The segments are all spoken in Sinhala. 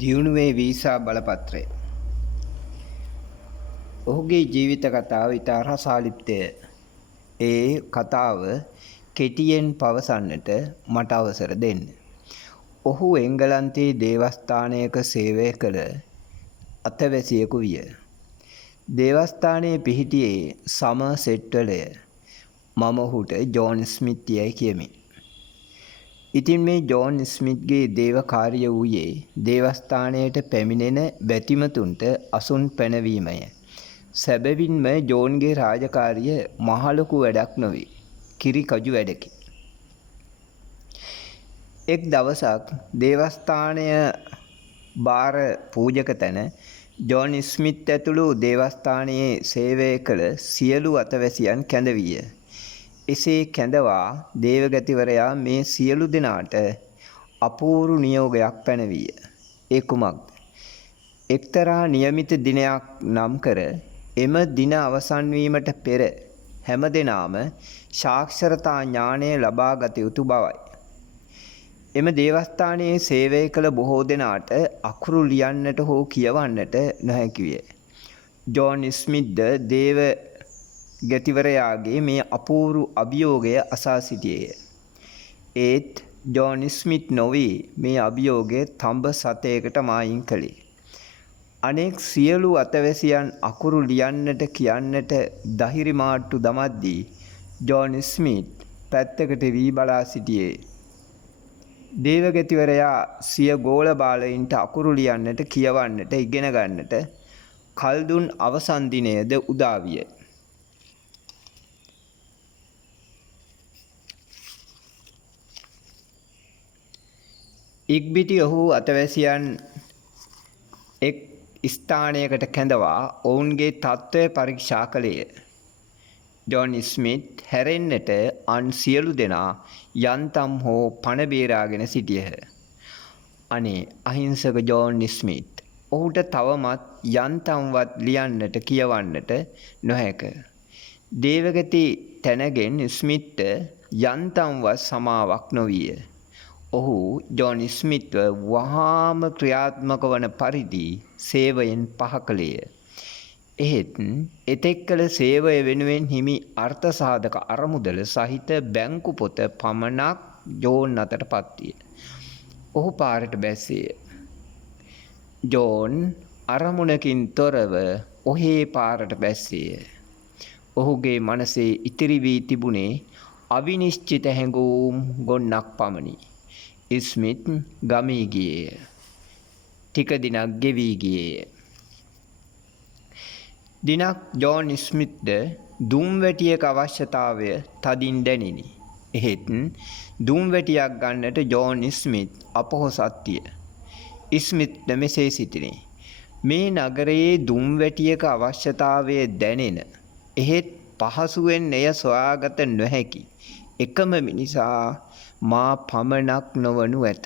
දියුණුවේ වීසා බලපත්‍රය. ඔහුගේ ජීවිත කතාව ඉතා රසාලිප්තය. ඒ කතාව කෙටියෙන් පවසන්නට මට අවසර දෙන්න. ඔහු එංගලන්තයේ දේවස්ථානයක සේවය කළ අතවැසියෙකු විය. දේවස්ථානයේ පිහිටියේ සමර්සෙට්වලය. මම ඔහුට ජෝන් ස්මිත් යැයි කියමි. ඉතින් මේ ජෝන් ස්මිත්ගේ දේවකාරිය වූයේ දේවස්ථානයට පැමිණෙන බැතිමතුන්ට අසුන් පැනවීමය. සැබවින්ම ජෝන්ගේ රාජකාරිය මහලොකු වැඩක් නොවේ. කිරි කජු වැඩකි. එක් දවසක් දේවස්ථානය භාර පූජක තැන ජෝන් ස්මිත් ඇතුළු දේවස්ථානයේ සේවය කළ සියලු අතවැසියන් කැඳවිය. එසේ කැඳවා දේවගතිවරයා මේ සියලු දෙනාට අපූරු නියෝගයක් පැනවිය. ඒ කුමක්ද? එක්තරා නියමිත දිනයක් නම් කර එම දින අවසන් වීමට පෙර හැම දෙනාම සාක්ෂරතා ඥානය ලබා ගත යුතු බවයි. එම දේවස්ථානයේ සේවය කළ බොහෝ දෙනාට අකුරු ලියන්නට හෝ කියවන්නට නොහැකි විය. ජෝන් ස්මිත්ද දේව ගතිවරයාගේ මේ අපූරු අභියෝගය අසා සිටියේය. ඒත් ජෝන් ස්මිත් නොවේ මේ අභියෝගය තඹ සතයකට මායින් කළේ. අනෙක් සියලු අතවැසියන් අකුරු ලියන්නට කියන්නට දහිරිමාට්ටු දමද්දී ජෝන් ස්මිත් පැත්තකට වී බලා සිටියේ. දේවගතිවරයා සිය ගෝල බාලයින්ට අකුරු ලියන්නට කියවන්නට ඉගෙන ගන්නට කල්දුන් අවසන් දිනයද උදා විය. ඉක්බිටි ඔහු අතවැසියන් එක් ස්ථානයකට කැඳවා ඔවුන්ගේ තත්ත්වය පරීක්ෂා කළේය. ජෝන් ස්මිත් හැරෙන්නට අන් සියලු දෙනා යන්තම් හෝ පණ බේරාගෙන සිටියහ. අනේ අහිංසක ජෝන් ස්මිත්. ඔහුට තවමත් යන්තම්වත් ලියන්නට කියවන්නට නොහැක. දේවගති තැනගෙන් ස්මිත්ට යන්තම්වත් සමාවක් නොවිය. ඔහු ජෝන් ස්මිත්ව වහාම ක්‍රියාත්මක වන පරිදි සේවයෙන් පහ කළේය. එහෙත් එතෙක් කළ සේවය වෙනුවෙන් හිමි අර්ථ සාධක අරමුදල සහිත බැංකු පොත පමණක් ජෝන් අතට පත්විය. ඔහු පාරට බැස්සේය. ජෝන් අරමුණකින් තොරව ඔහේ පාරට බැස්සේය. ඔහුගේ මනසේ ඉතිරි වී තිබුණේ අවිනිශ්චිත හැඟූම් ගොන්නක් පමණි. ස්මිත් ගමී ගියේය. ටික දිනක් ගෙවී ගියේය. දිනක් ජෝන් ස්මිත්ද දුම්වැටියක අවශ්‍යතාවය තදින් දැනිනි. එහෙත් දුම්වැටියක් ගන්නට ජෝන් ස්මිත් අපොහොසත්ය. ස්මිත්ද මෙසේ සිටිනේ. මේ නගරයේ දුම්වැටියක අවශ්‍යතාවය දැනෙන එහෙත් පහසුවෙන් එය සොයාගත නොහැකි එකම මිනිසා මා පමණක් නොවනු ඇත.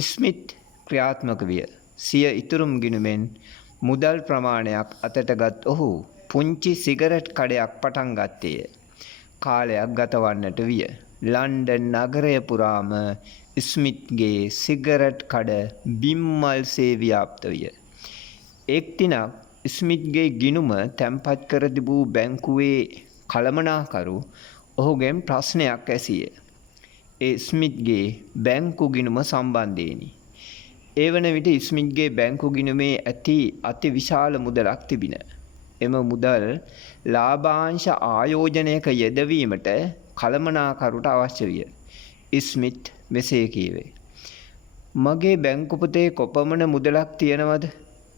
ස්මිත් ක්‍රියාත්මක විය. සිය ඉතුරුම් ගිණුමෙන් මුදල් ප්‍රමාණයක් අතටගත් ඔහු පුංචි සිගරට් කඩයක් පටන් ගත්තේය. කාලයක් ගතවන්නට විය. ලන්ඩන් නගරය පුරාම ස්මිත්ගේ සිගරට් කඩ බිම්මල්සේ ව්‍යාප්ත විය. එක් දිනක් ස්මිත්ගේ ගිණුම තැන්පත් කර තිබූ බැංකුවේ කළමනාකරු ඔහුගෙන් ප්‍රශ්නයක් ඇසිය. ඒ ස්මිත්ගේ බැංකු ගිණුම සම්බන්ධයෙනි. ඒ වන විට ස්මිත්ගේ බැංකු ගිණුමේ ඇති අති විශාල මුදලක් තිබින. එම මුදල් ලාභාංශ ආයෝජනයක යෙදවීමට කළමනාකරුට අවශ්‍ය විය. ස්මිත් මෙසේ කීවේ. මගේ බැංකු පොතේ කොපමණ මුදලක් තියෙනවද?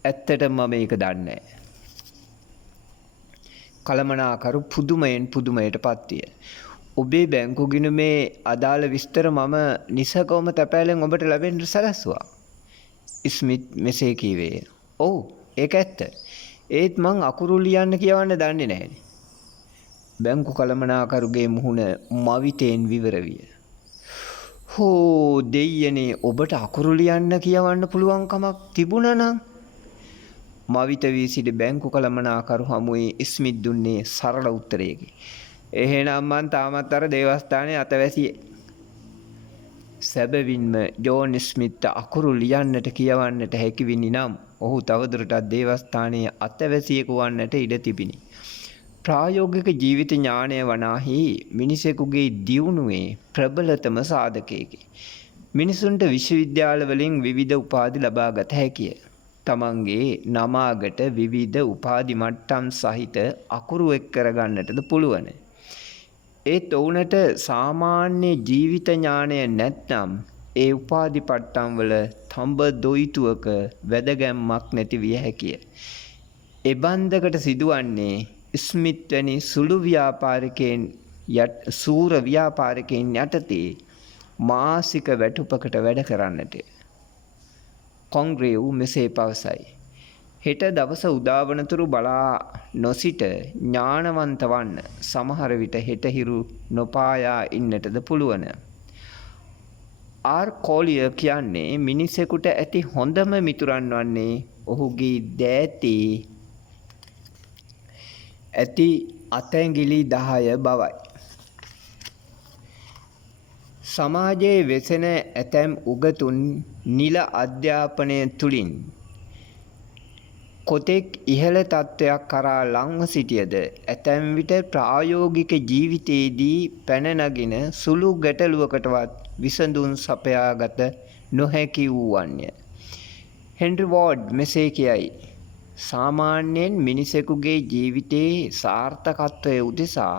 ඇත්තටම මම ඒක දන්නේ නැහැ. කළමනාකරු පුදුමයෙන් පුදුමයට පත්විය. ඔබේ බැංකු ගිණුමේ අදාළ විස්තර මම නිසකවම තැපෑලෙන් ඔබට ලැබෙන්න සැලැස්සුවා. ස්මිත් මෙසේ කීවේය. ඔව් ඒක ඇත්ත. ඒත් මං අකුරු ලියන්න කියවන්න දන්නේ නැහැනේ. බැංකු කළමනාකරුගේ මුහුණ මවිතෙන් විවර විය. හෝ දෙයියනේ, ඔබට අකුරු ලියන්න කියවන්න පුළුවන් කමක් තිබුණා නම්? මවිත වී සිටි බැංකු කළමනාකරු හමුවේ ස්මිත් දුන්නේ සරල උත්තරයකි. එහෙනම් මං තාමත් අර දේවස්ථානයේ අතවැසියෙක්. සැබවින්ම ජෝන් ස්මිත් අකුරු ලියන්නට කියවන්නට හැකිවිනි නම් ඔහු තවදුරටත් දේවස්ථානයේ අතවැසියෙකු වන්නට ඉඩ තිබිණි. ප්‍රායෝගික ජීවිත ඥානය වනාහි මිනිසෙකුගේ දියුණුවේ ප්‍රබලතම සාධකයකි. මිනිසුන්ට විශ්වවිද්‍යාල වලින් විවිධ උපාධි ලබා ගත හැකිය. තමන්ගේ නමාගට විවිධ උපාධි මට්ටම් සහිත අකුරු එක් කරගන්නටද පුළුවන්. ඒත් ඔවුනට සාමාන්‍ය ජීවිත ඥානය නැත්නම් ඒ උපාධි පට්ටම් වල තඹ දොයිතුවක වැදගැම්මක් නැති විය හැකිය. එබන්දකට සිදුවන්නේ ස්මිත් වැනි සුළු ව්‍යාපාරිකයන් සූර ව්‍යාපාරිකයන් යටතේ මාසික වැටුපකට වැඩ කරන්නට. කොංග්‍රේව් මෙසේ පවසයි. හෙට දවස උදාවනතුරු බලා නොසිට ඥානවන්ත වන්න සමහර විට හෙට හිරු නොපායා ඉන්නටද පුළුවන්. ආර් කෝලිය කියන්නේ මිනිසෙකුට ඇති හොඳම මිතුරන් වන්නේ ඔහුගේ දෑතේ ඇති අතැඟිලි 10 බවයි. සමාජයේ වෙසෙන ඇතැම් උගතුන් නිල අධ්‍යාපනය තුළින් කොතෙක් ඉහළ තත්ත්වයක් කරා ලංව සිටියද ඇතැම් විට ප්‍රායෝගික ජීවිතයේදී පැන නගින සුළු ගැටලුවකටවත් විසඳුම් සපයාගත නොහැකි වූවන්ය. හෙන්රි වෝඩ් මෙසේ කියයි. සාමාන්‍යයෙන් මිනිසෙකුගේ ජීවිතයේ සාර්ථකත්වය උදෙසා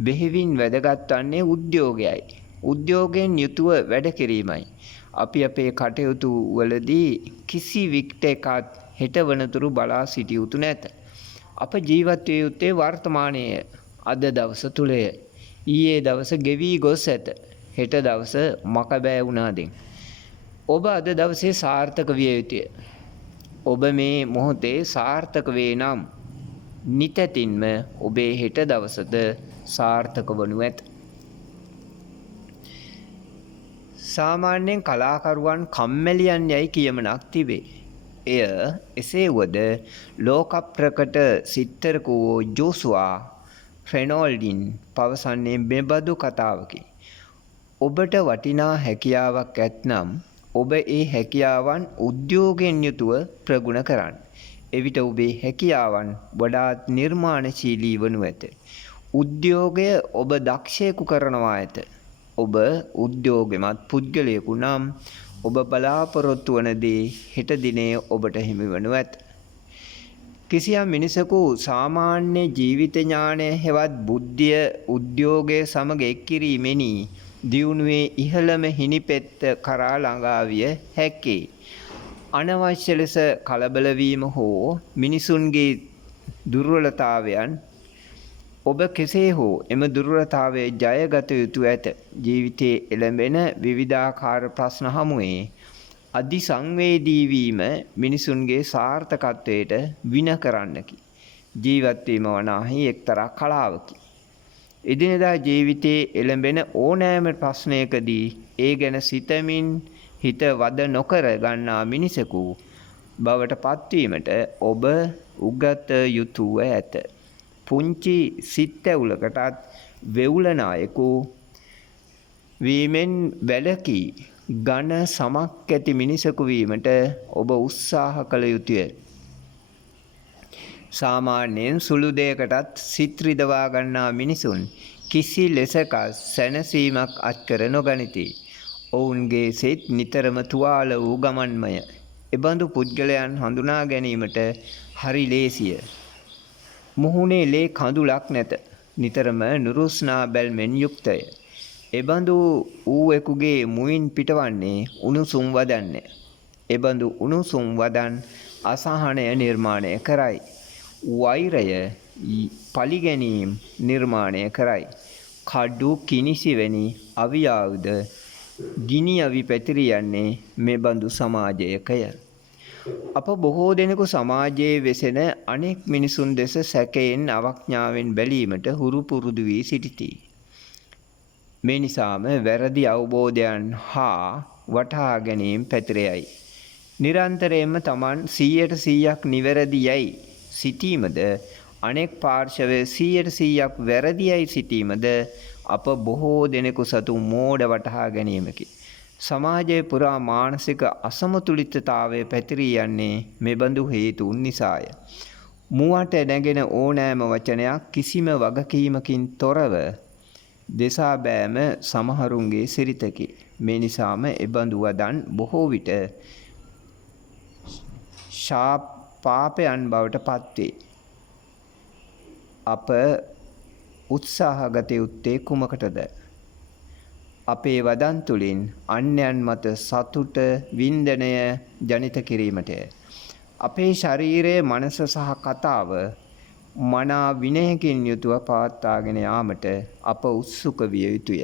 බෙහෙවින් වැදගත් වන්නේ උද්‍යෝගයයි. උද්‍යෝගයෙන් යුතුව වැඩ කිරීමයි. අපි අපේ කටයුතු වලදී කිසි වික්ටයකත් හෙට වනතුරු බලා සිටිය යුතු නැත. අප ජීවත් විය යුත්තේ වර්තමානයේ අද දවස තුලය. ඊයේ දවස ගෙවී ගොස් ඇත. හෙට දවස මකබෑ වුණාදෙන්. ඔබ අද දවසේ සාර්ථක විය යුතුය. ඔබ මේ මොහොතේ සාර්ථක වේ නම් නිතැතින්ම ඔබේ හෙට දවසද සාර්ථක වනු ඇත. සාමාන්‍යයෙන් කලාකරුවන් කම්මැලියන් යයි කියමනක් තිබේ. එය එසේ වුවද ලෝක ප්‍රකට සිත්තරකු ජෝසුවා රෙනෝල්ඩින් පවසන්නේ මෙබඳු කතාවකි. ඔබට වටිනා හැකියාවක් ඇත්නම් ඔබ ඒ හැකියාවන් උද්‍යෝගයෙන් යුතුව ප්‍රගුණ කරන්න. එවිට ඔබේ හැකියාවන් වඩාත් නිර්මාණශීලී වනු ඇත. උද්‍යෝගය ඔබ දක්ෂයෙකු කරනවා ඇත. ඔබ උද්‍යෝගමත් පුද්ගලයෙකු නම් ඔබ බලාපොරොත්තු වන දේ හෙට දිනේ ඔබට හිමි වනු ඇත. කිසියම් මිනිසෙකු සාමාන්‍ය ජීවිත ඥානය හෙවත් බුද්ධිය උද්‍යෝගය සමග එක් කිරීමෙනි දියුණුවේ ඉහළම හිණිපෙත්ත කරා ළඟා විය හැකේ. අනවශ්‍ය ලෙස කලබල වීම හෝ මිනිසුන්ගේ දුර්වලතාවයන් ඔබ කෙසේ හෝ එම දුර්වලතාවයේ ජයගත යුතු ඇත. ජීවිතයේ එළඹෙන විවිධාකාර ප්‍රශ්න හමුවේ අධිසංවේදී වීම මිනිසුන්ගේ සාර්ථකත්වයට වින කරන්නකි. ජීවත් වීම වනාහි එක්තරා කලාවකි. එදිනෙදා ජීවිතයේ එළඹෙන ඕනෑම ප්‍රශ්නයකදී ඒ ගැන සිතමින් හිත වද නොකර ගන්නා මිනිසෙකු බවට පත්වීමට ඔබ උගත යුතුව ඇත. පුංචි සිත් ඇවුලකටත් වෙවුලනායෙකු වීමෙන් වැළකී ඝන සමක් ඇති මිනිසෙකු වීමට ඔබ උත්සාහ කළ යුතුය. සාමාන්‍යයෙන් සුළු දෙයකටත් සිත් රිදවා ගන්නා මිනිසුන් කිසි ලෙසක සැනසීමක් අත්කර නොගනිති. ඔවුන්ගේ සිත් නිතරම තුවාල වූ ගමන්මය. එබඳු පුද්ගලයන් හඳුනා ගැනීමට හරි ලේසිය. මුහුණේ ලේ කඳුලක් නැත. නිතරම නුරුස්නා බැල්මෙන් යුක්තය. එබඳු ඌවෙකුගේ මුවින් පිටවන්නේ උණුසුම් වදන්න. එබඳු උණුසුම් වදන් අසහනය නිර්මාණය කරයි. වෛරය පලිගැනීම් නිර්මාණය කරයි. කඩු කිනිසි වැනි අවියාවුද ගිනි අවි පැතිරියන්නේ මෙබඳු සමාජයකය. අප බොහෝ දෙනෙකු සමාජයේ වෙසෙන අනෙක් මිනිසුන් දෙස සැකයෙන් අවඥාවෙන් බැලීමට හුරු පුරුදු වී සිටිති. මේ නිසාම වැරදි අවබෝධයන් හා වටහා ගැනීම පැතිරෙයි. නිරන්තරයෙන්ම Taman 100% නිවැරදි යයි සිටීමද අනෙක් පාර්ශවයේ 100% වැරදි යයි සිටීමද අප බොහෝ දෙනෙකු සතු මෝඩ වටහා ගැනීමකි. සමාජයේ පුරා මානසික අසමතුලිතතාවය පැතිරී යන්නේ මෙබඳු හේතුන් නිසාය. මුවට නැගෙන ඕනෑම වචනයක් කිසිම වගකීමකින් තොරව දෙසා බෑම සමහරුන්ගේ සිරිතකි. මේ නිසාම එබඳු වදන් බොහෝ විට පාපයන් බවට පත්වේ. අප උත්සාහගත යුත්තේ කුමකටද? අපේ වදන් තුළින් අන්‍යයන් මත සතුට වින්දනය ජනිත කිරීමටය. අපේ ශරීරය මනස සහ කතාව මනා විනයකින් යුතුව පවත්වාගෙන යාමට අප උත්සුක විය යුතුය.